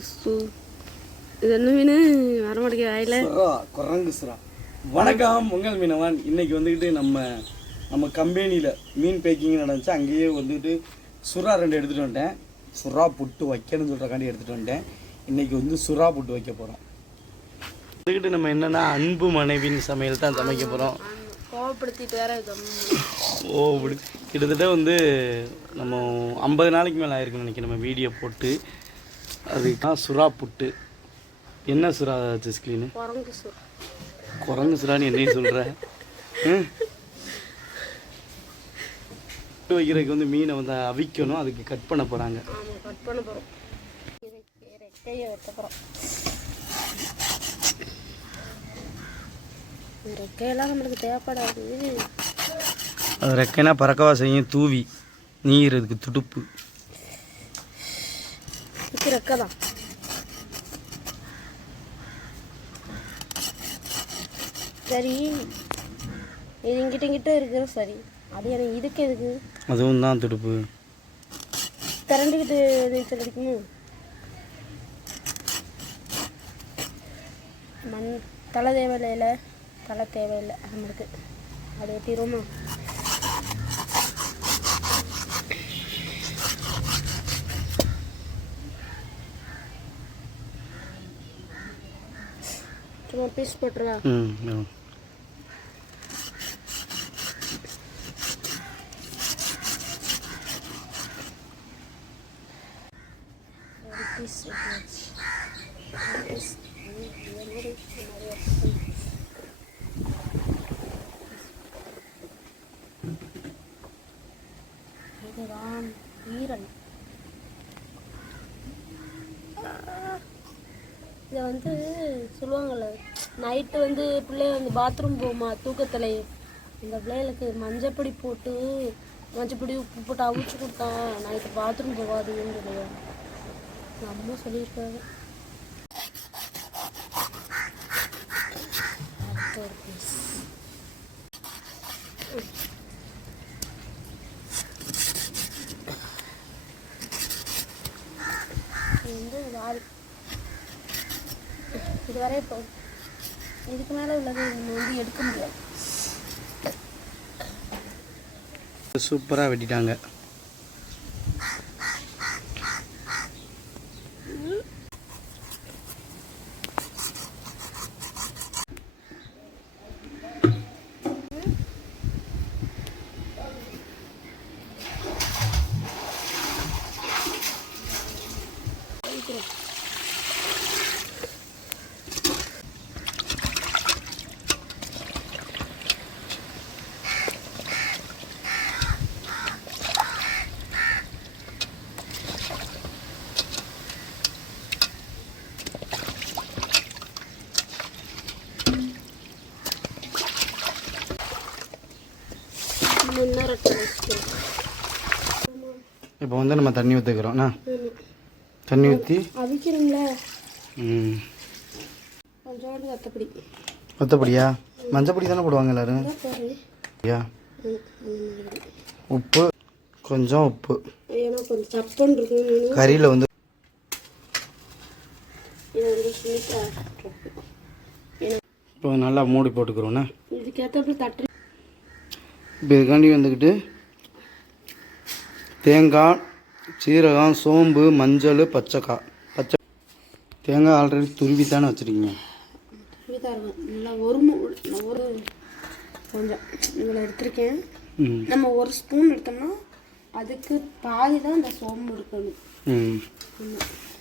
இது என்ன மீன்? வரமாட்டேங்க வாயில? சுறா குரங்கு சுறா. வணக்கம் உங்கள் மீனவன். இன்னைக்கு வந்துக்கிட்டு நம்ம நம்ம கம்பெனியில் மீன் பேக்கிங் நடந்துச்சு. அங்கேயே வந்துட்டு சுறா ரெண்டு எடுத்துகிட்டு வந்துட்டேன். சுறா புட்டு வைக்கணும்னு சொல்கிறக்காண்டி எடுத்துகிட்டு வந்துட்டேன். இன்னைக்கு வந்து சுறா புட்டு வைக்க போகிறோம் வந்துக்கிட்டு நம்ம என்னென்னா அன்பு மனைவின் சமையல் தான் சமைக்க போகிறோம் கோவப்படுத்திட்டு வேற ஓ கிட்டத்தட்ட வந்து நம்ம ஐம்பது நாளைக்கு மேலே ஆயிருக்குன்னு நினைக்கிறேன் நம்ம வீடியோ போட்டு. அதுதான் சுறா புட்டு. என்ன சுறா ஜெஸ்கிலீனு குரங்கு சுறான்னு என்னையும் சொல்கிற வைக்கிறதுக்கு வந்து மீனை வந்து அவிக்கணும் அதுக்கு கட் பண்ண போகிறாங்க கட் பண்ண போகிறோம் ரெக்கையை வெட்ட போகிறோம் ரெக்கையெல்லாம் நம்மளுக்கு தேவைப்படாது. அது ரெக்கைனா பறக்கவா செய்யும் தூவி நீர் அதுக்கு துடுப்பு. ரெக்கை தான் சரி இது இங்கிட்ட இங்கிட்ட இருக்குது சரி. அது எனக்கு இதுக்கு எதுக்கு? அதுவும் தான் துடுப்பு. திரண்டுக்கிட்டு நீச்சல் அடிக்கணும் மண் தலை தேவையில்லை தலை தேவையில்லை நம்மளுக்கு அதை வெட்டிடுவோமா பீஸ் போட்டுருவா ம் ஆ. ஒரு பீஸ் வெட்டியாச்சு ஒரு பீஸ் நிறைய இதுதான் ஈரல் இதை வந்து சொல்லுவாங்கள்ல நைட்டு வந்து பிள்ளைய வந்து பாத்ரூம் போகுமா தூக்கத்தில். இந்த பிள்ளைகளுக்கு மஞ்சப்பொடி போட்டு மஞ்சப்பொடி உப்பு போட்டு அவிச்சு கொடுத்தான் நைட்டு பாத்ரூம் போகாதுன்னு சொல்லுவாங்க எங்கள் சொல்லியிருக்காங்க. இது வந்து இதுவரை இப்போ இதுக்கு மேலே உள்ளது வந்து எடுக்க முடியாது. சூப்பராக வெட்டிட்டாங்க. இப்போ வந்து நம்ம தண்ணி ஊற்றுக்கிறோம்ண்ணா தண்ணி ஊற்றி அவிக்கிறோம்ல ம். கொஞ்சோண்டு மஞ்சப்பொடி தானே போடுவாங்க எல்லாரும்? ஐயா. உப்பு. கொஞ்சம் உப்பு. கறியில் வந்து இப்போ நல்லா மூடி போட்டுக்கிறோண்ணா இதுக்கேற்றப்ப தட்டு இப்போ இதுக்காண்டி வந்துக்கிட்டு தேங்காய் சீரகம் சோம்பு மஞ்சள் பச்சைக்காய் பச்சை தேங்காய் ஆல்ரெடி துருவி தானே வச்சுருக்கீங்க இருக்கும். நல்லா ஒரு ஒரு கொஞ்சம் இவ்வளோ எடுத்திருக்கேன். நம்ம ஒரு ஸ்பூன் எடுத்தோம்னா அதுக்கு பாதி தான் இந்த சோம்பு இருக்கணும்.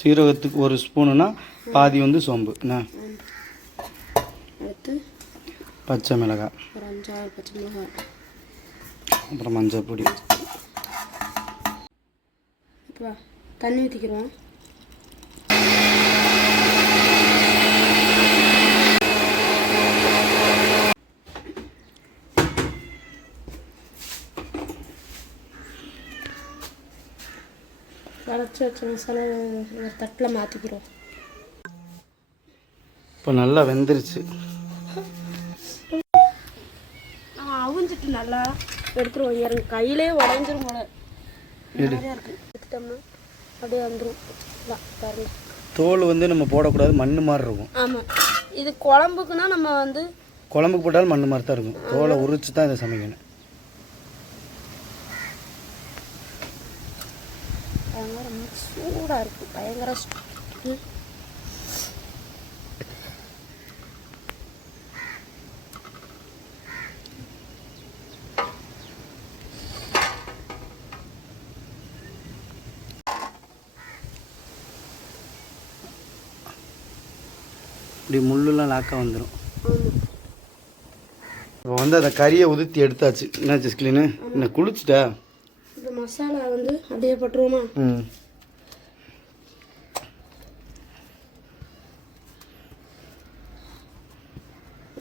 சீரகத்துக்கு ஒரு ஸ்பூனுனா பாதி வந்து சோம்பு. அடுத்து பச்சை மிளகாய். ஒரு அஞ்சாறு பச்சை மிளகாய். அப்புறம் மஞ்சள் பொடி. வா, தண்ணி ஊற்றிக்கிறோம் கரைச்சி வச்ச மசாலா ஒரு தட்டில் மாற்றிக்கிறோம் இப்போ நல்லா வெந்துருச்சு. அவிஞ்சிட்டு நல்லா எடுத்துருவோம். கையிலே உடஞ்சிரும் போல. இருக்கு. எடுத்துட்டோம்னா அப்படியே வந்துடும் தோல் வந்து நம்ம போடக்கூடாது மண் மாதிரி இருக்கும். ஆமாம் இது குழம்புக்குன்னா நம்ம வந்து குழம்புக்கு போட்டாலும் மண் மாதிரி தான் இருக்கும். தோலை உரிச்சு தான் இதை சமைக்கணும். பயங்கர சூடாக இருக்குது பயங்கர இப்படி முள்ளுலாம் லாக்காக வந்துடும் இப்போ வந்து அந்த கறியை உதுத்தி எடுத்தாச்சு. என்னாச்சு ஸ்கிலீனு? என்ன குளிச்சுட்டா? இப்போ மசாலா வந்து அப்படியே போட்டுருவோமா? ம்.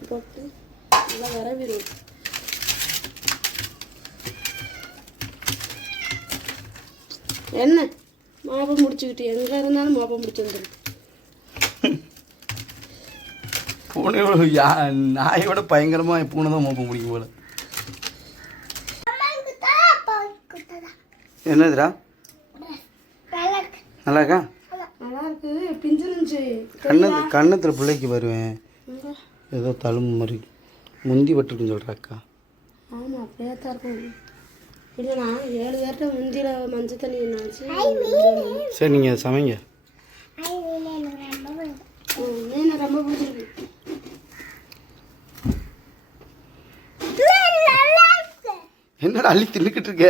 போட்டு நல்லா வரவிடும் என்ன? மாப்பை முடிச்சுக்கிட்டு எங்கே இருந்தாலும் மாப்பை முடிச்சு வந்துடும் பூனை யா நாயோட பயங்கரமாக பூனை தான் மோப்பம் பிடிக்கும் போல. என்னதுடா? நல்லா இருக்கா நல்லா இருக்கு பிஞ்சு இருந்துச்சு கண்ணு கண்ணத்தில் பிள்ளைக்கு வருவேன்? ஏதோ தழும்பு மாதிரி. முந்தி பட்டுருக்குன்னு சொல்கிறா அக்கா. ஆமாம் அப்படியே தான் இருக்கும். இல்லை நான் ஏழு பேர்கிட்ட முந்தியில் மஞ்சள் தண்ணி சரி நீங்கள் சமைங்க மீன் ரொம்ப பிடிச்சிருக்கு என்னடா அள்ளி தின்னுக்கிட்டு இருக்க.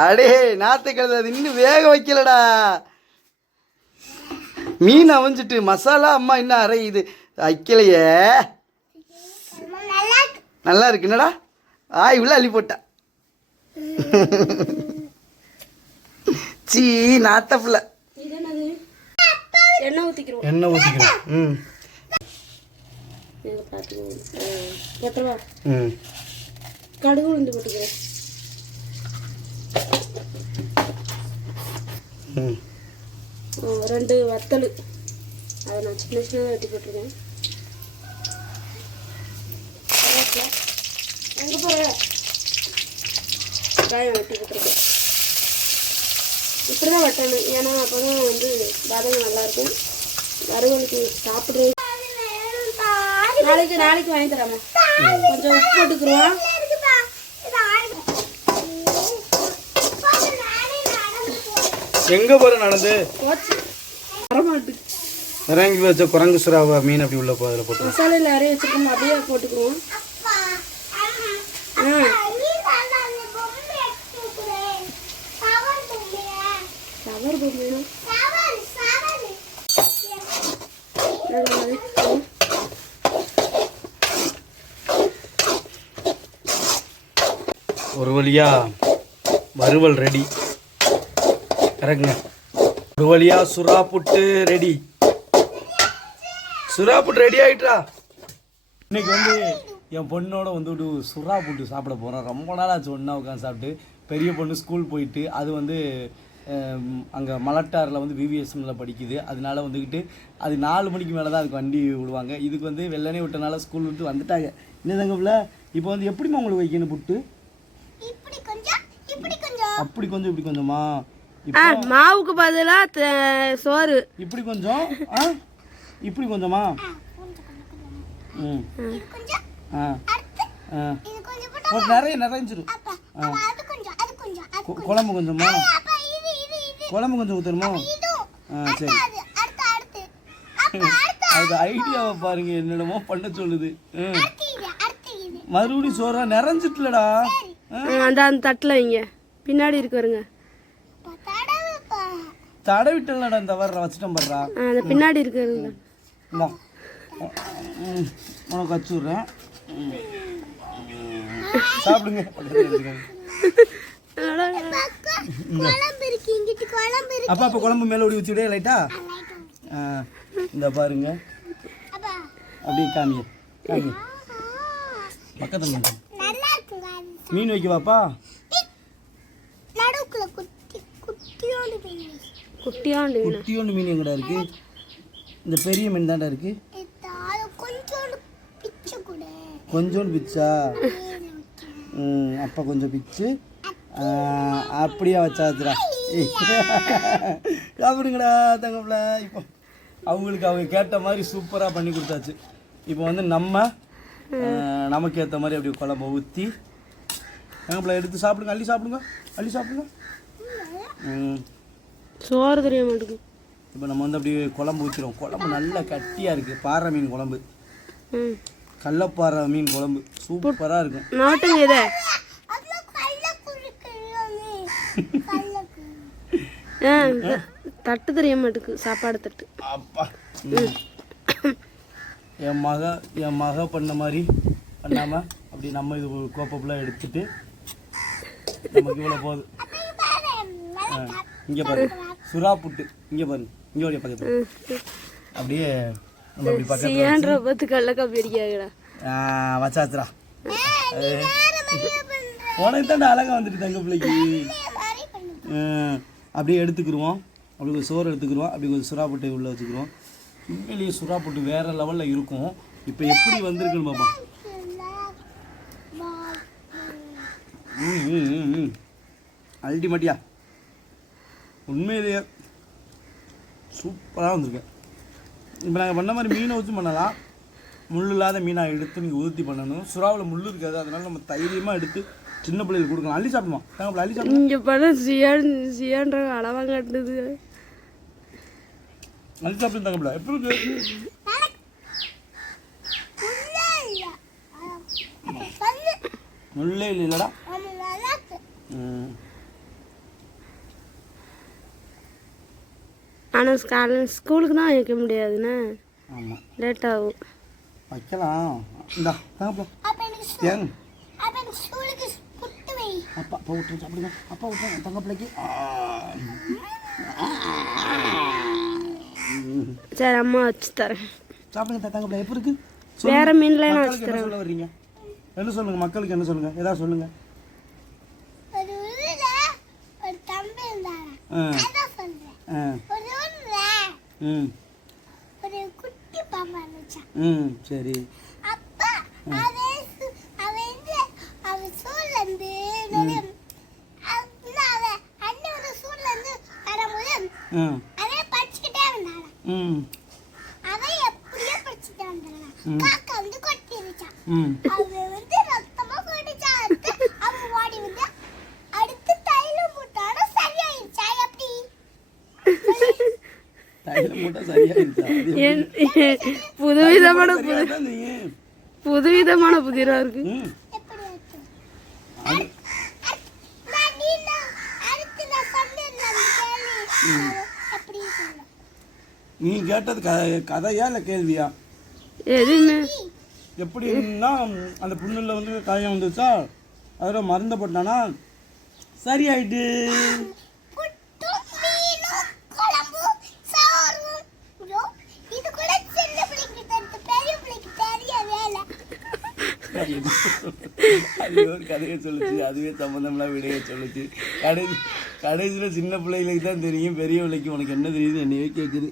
அடே நாத்தை கழுத அது இன்னும் வேக வைக்கலடா. மீன் அவிஞ்சிட்டு மசாலா அம்மா இன்னும் அரையுது. வைக்கலையே. நல்லா இருக்கு. என்னடா? ஆய் உள்ள அள்ளி போட்டா. சீ நாத்த புள்ள. எண்ணெய் ஊற்றிக்கிறோம் எண்ணெய் ஊற்றிக்கிறோம் ம். கடுகு உளுந்து போட்டுக்கிறேன் ம் ஆ, ரெண்டு வத்தல். அதை நான் சின்ன சின்னதாக வெட்டி போட்டிருக்கேன். எங்கே போகிற வெங்காயம் வெட்டி போட்டிருக்கேன். இப்படி தான் வெட்டணும். ஏன்னா அப்போ தான் வந்து வதங்க நல்லாயிருக்கும். வறுவலுக்கு சாப்பிட்றது நாளைக்கு நாளைக்கு வாங்கி தராமா கொஞ்சம் உப்பு போட்டுக்குருவோம் எங்கே போகிற நடந்து? இறங்கி வச்ச குரங்கு சுறாவை மீன் அப்படி உள்ள போ அதில் போட்டு மசாலையில் அரைய வச்சுருக்கோம் அப்படியே கவர் போடணும் வதக்கிக்குவோம். ஒரு வழியா வறுவல் ரெடி இறங்குங்க ஒரு வழியா சுறா புட்டு ரெடி சுறா புட்டு ரெடி ஆயிட்டா இன்னைக்கு வந்து என் பொண்ணோட வந்துட்டு சுறா புட்டு சாப்பிட போகிறோம் ரொம்ப நாளாச்சு ஒன்றா உட்காந்து சாப்பிட்டு. பெரிய பொண்ணு ஸ்கூல் போயிட்டு அது வந்து அங்கே மலட்டாரில் வந்து விவிஎஸ்எம்ல படிக்குது. அதனால வந்துக்கிட்டு அது நாலு மணிக்கு மேலே தான் அதுக்கு வண்டி விடுவாங்க. இதுக்கு வந்து வெள்ளனே விட்டனால ஸ்கூல் விட்டு வந்துட்டாங்க. என்னதாங்க பிள்ளை? இப்போ வந்து எப்படிம்மா உங்களுக்கு வைக்கணும் புட்டு? அப்படி கொஞ்சம் இப்படி கொஞ்சமா? மாவுக்கு பதிலாக சோறு. இப்படி கொஞ்சம் இப்படி கொஞ்சமா? ம். ஆ. நிறைய நிறைஞ்சிரும் ஆ. கொ- குழம்பு கொஞ்சமா? குழம்பு கொஞ்சம் ஊற்றணுமோ ஆ சரி. அது ஐடியாவை பாருங்க என்னென்னமோ பண்ண சொல்லுது. ம் மறுபடியும் சோறா நிறைஞ்சிட்டுலடா. அந்த அந்த தட்டில் வைங்க. பின்னாடி இருக்கு வருங்க தடவிட்டலடா இந்த வர்ற வச்சுட்டேன் பர்றா அந்த பின்னாடி இருக்குங்க இந்தா. உனக்கு வச்சு விட்றேன். சாப்பிடுங்க. அப்பா அப்போ குழம்பு மேலே ஓடி வச்சு விட லைட்டா ஆ, இந்த பாருங்க. அப்படியே காமிங்க காமிங்க. பக்கத்தில். மீன் வைக்கவாப்பா? குட்டியாண்டு குட்டியோண்டு மீன் எங்கடா இருக்கு? இந்த பெரிய மீன் தான்டா இருக்கு. கொஞ்சோண்டு பிச்சா அப்பா கொஞ்சம் பிச்சு. அப்படியே வச்சாச்சுடா ஏய், சாப்பிடுங்கடா தங்கப்பில. இப்போ அவங்களுக்கு அவங்க கேட்ட மாதிரி சூப்பராக பண்ணி கொடுத்தாச்சு. இப்போ வந்து நம்ம நமக்கு ஏற்ற மாதிரி அப்படி குழம்ப ஊற்றி எங்கப்பில் எடுத்து சாப்பிடுங்க. அள்ளி சாப்பிடுங்க. அள்ளி சாப்பிடுங்க. ம். சோறு தெரிய மாட்டேங்குது. இப்போ நம்ம வந்து அப்படியே குழம்பு ஊற்றிடுவோம் குழம்பு நல்லா கட்டியாக இருக்குது பாறை மீன் குழம்பு. ம். கள்ளப்பாறை மீன் குழம்பு. சூப்பராக இருக்கும். நாட்டுங்க இதை. ஆ தட்டு தெரிய மாட்டேங்குது. சாப்பாடு தட்டு. அப்பா. என் மக என் மக பண்ண மாதிரி பண்ணாமல் அப்படி நம்ம இது கோப்பப்புலாம் எடுத்துட்டு நமக்கு இவ்வளோ போகுது இங்கே பாரு. சுறா புட்டு. இங்கே பாரு. இங்கே ஒரு பக்கத்தில். அப்படியே நம்ம அப்படி பக்கத்தில் சியான்ற பத்து அடிக்காங்கடா ஆ, வச்சாச்சுடா. உனக்கு தான் அழகா வந்துட்டு தங்க பிள்ளைக்கு. அப்படியே எடுத்துக்கிருவோம். அப்படி கொஞ்சம் சோறு எடுத்துக்கிருவோம். அப்படி கொஞ்சம் சுறா புட்டை உள்ளே வச்சுக்கிருவோம். உண்மையிலேயே சுறா புட்டு வேற லெவலில் இருக்கும். இப்போ எப்படி வந்திருக்குன்னு பார்ப்போம் ம் ம் ம் ம். அல்டிமேட்டியா? உண்மையிலேயே சூப்பராக வந்திருக்கு இப்போ நாங்கள் பண்ண மாதிரி மீனை வச்சு பண்ணலாம். முள் இல்லாத மீனாக எடுத்து நீங்கள் உதுத்தி பண்ணணும். சுறாவில் முள் இருக்காது. அதனால நம்ம தைரியமாக எடுத்து சின்ன பிள்ளைகளுக்கு கொடுக்கலாம். அள்ளி சாப்பிடுமா? தேங்காய் அள்ளி சாப்பிடுமா? இங்க படம் சியான் சியான்ற அளவா காட்டுது. அள்ளி சாப்பிட்டு தங்கப்பில்ல எப்படி இருக்கு? முள்ளே இல்லை. இல்லைடா ம். ஆனால் காலையில் ஸ்கூலுக்கு தான் வைக்க முடியாதுண்ணே ஆமாம் லேட் ஆகும். வைக்கலாம். இந்தா ஏன்? அப்பா அப்பா விட்டு சாப்பிடுங்க அப்பா விட்டு தங்க பிள்ளைக்கு. சரி அம்மா வச்சு தரேன். சாப்பிடுங்க தங்க பிள்ளை. எப்படி இருக்கு? வேற மீன்ல நான் வச்சு என்ன சொல்ல வர்றீங்க? என்ன சொல்லுங்க மக்களுக்கு என்ன சொல்லுங்க? ஏதாவது சொல்லுங்க. ஒரு தம்பி இருந்தாரா? ஆ. அதான் சொல்றேன். ம். ஒரு குட்டி பாம்பா இருந்துச்சான் ம் சரி. அப்ப அவன் சு- அவன் வந்து அவன் சூழ்ல இருந்து அவன் அண்ணனோட சூழ்ல இருந்து வரும்போது ம். அவன் படிச்சுக்கிட்டே வந்தானா ம். அவன் எப்படியோ படிச்சுட்டே வந்தானா ம். காக்கா வந்து கொட்டிருச்சான் ம் அவன் வந்து ரத்தமா குடிச்சா அடுத்து அவன் ஓடி வந்து அடுத்து தைலம் போட்டானா சரியாயிருச்சா எப்படி தைலம் போட்டால் சரியாயிருச்சா அது என் புதுவிதமான புதுவிதமான புதிரா இருக்கு? ம் எப்படி? ஆச்சு அது நான் நீ? கேட்டது க கதையா இல்லை கேள்வியா? எதுவுமே எப்படின்னா அந்த புண்ணில் வந்து காயம் வந்துச்சா? அதில் மருந்த போட்டானா? சரியாயிட்டு புட்டும் மீனும் குழம்பும் சோறும் ஐயோ, இது கூட சின்ன பிள்ளைக்கு தெரிஞ்சு பெரிய பிள்ளைக்கு தெரிய வேலை அது ஒரு கதையை சொல்லுச்சு. அதுவே சம்மந்தம்லாம் விடைய சொல்லுச்சு. கடைசி கடைசியில் சின்ன பிள்ளைகளுக்கு தான் தெரியும். பெரிய பிள்ளைக்கு உனக்கு என்ன தெரியுது என்னையே கேட்குது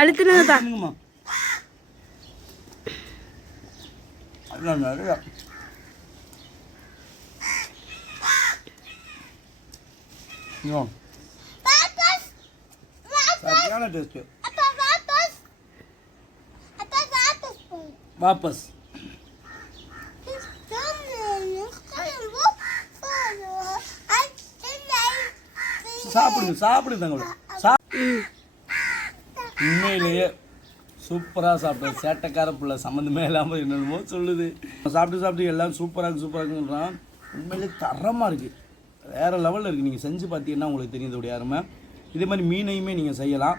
அழுத்தினது தான். பண்ணுங்கம்மா அதான் நிறையா சரியான டேஸ்ட்டு. அப்பா வாபஸ் அப்பா வாபஸ் போய் வாபஸ் சாப்பிடுங்க சாப்பிடுங்க தங்களோட சா உண்மையிலேயே சூப்பராக சாப்பிட்டேன். சேட்டைக்கார பிள்ளை சம்மந்தமே இல்லாமல் என்னென்னமோ சொல்லுது. சாப்பிட்டு சாப்பிட்டு எல்லாம் சூப்பராக இருக்கு சூப்பராக உண்மையிலே தரமாக இருக்குது வேறு லெவலில் இருக்குது நீங்கள் செஞ்சு பார்த்தீங்கன்னா உங்களுக்கு தெரியும் அருமை. இதே மாதிரி மீனையுமே நீங்கள் செய்யலாம்.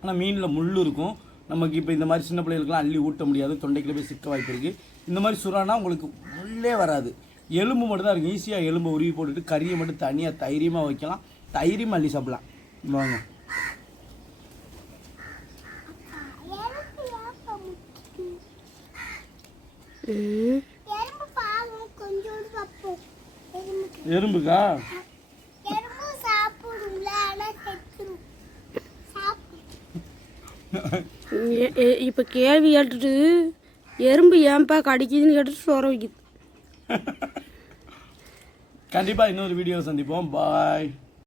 ஆனால் மீனில் முள் இருக்கும். நமக்கு இப்போ இந்த மாதிரி சின்ன பிள்ளைகளுக்குலாம் அள்ளி ஊட்ட முடியாது. தொண்டைக்குள்ள போய் சிக்க வாய்ப்பு இருக்குது இந்த மாதிரி சுறானா உங்களுக்கு முள்ளே வராது. எலும்பு மட்டும் தான் இருக்கும் ஈஸியாக எலும்பை உருவி போட்டுட்டு கறியை மட்டும் தனியாக தைரியமாக வைக்கலாம். தைரியமாக அள்ளி சாப்பிடலாம். வாங்க. எறும்புக்கு? இப்ப கேள்வி கேட்டுட்டு எறும்பு ஏன்பா கடிக்குதுன்னு கேட்டுட்டு சோற வைக்குது. கண்டிப்பாக இன்னொரு வீடியோ சந்திப்போம். பாய்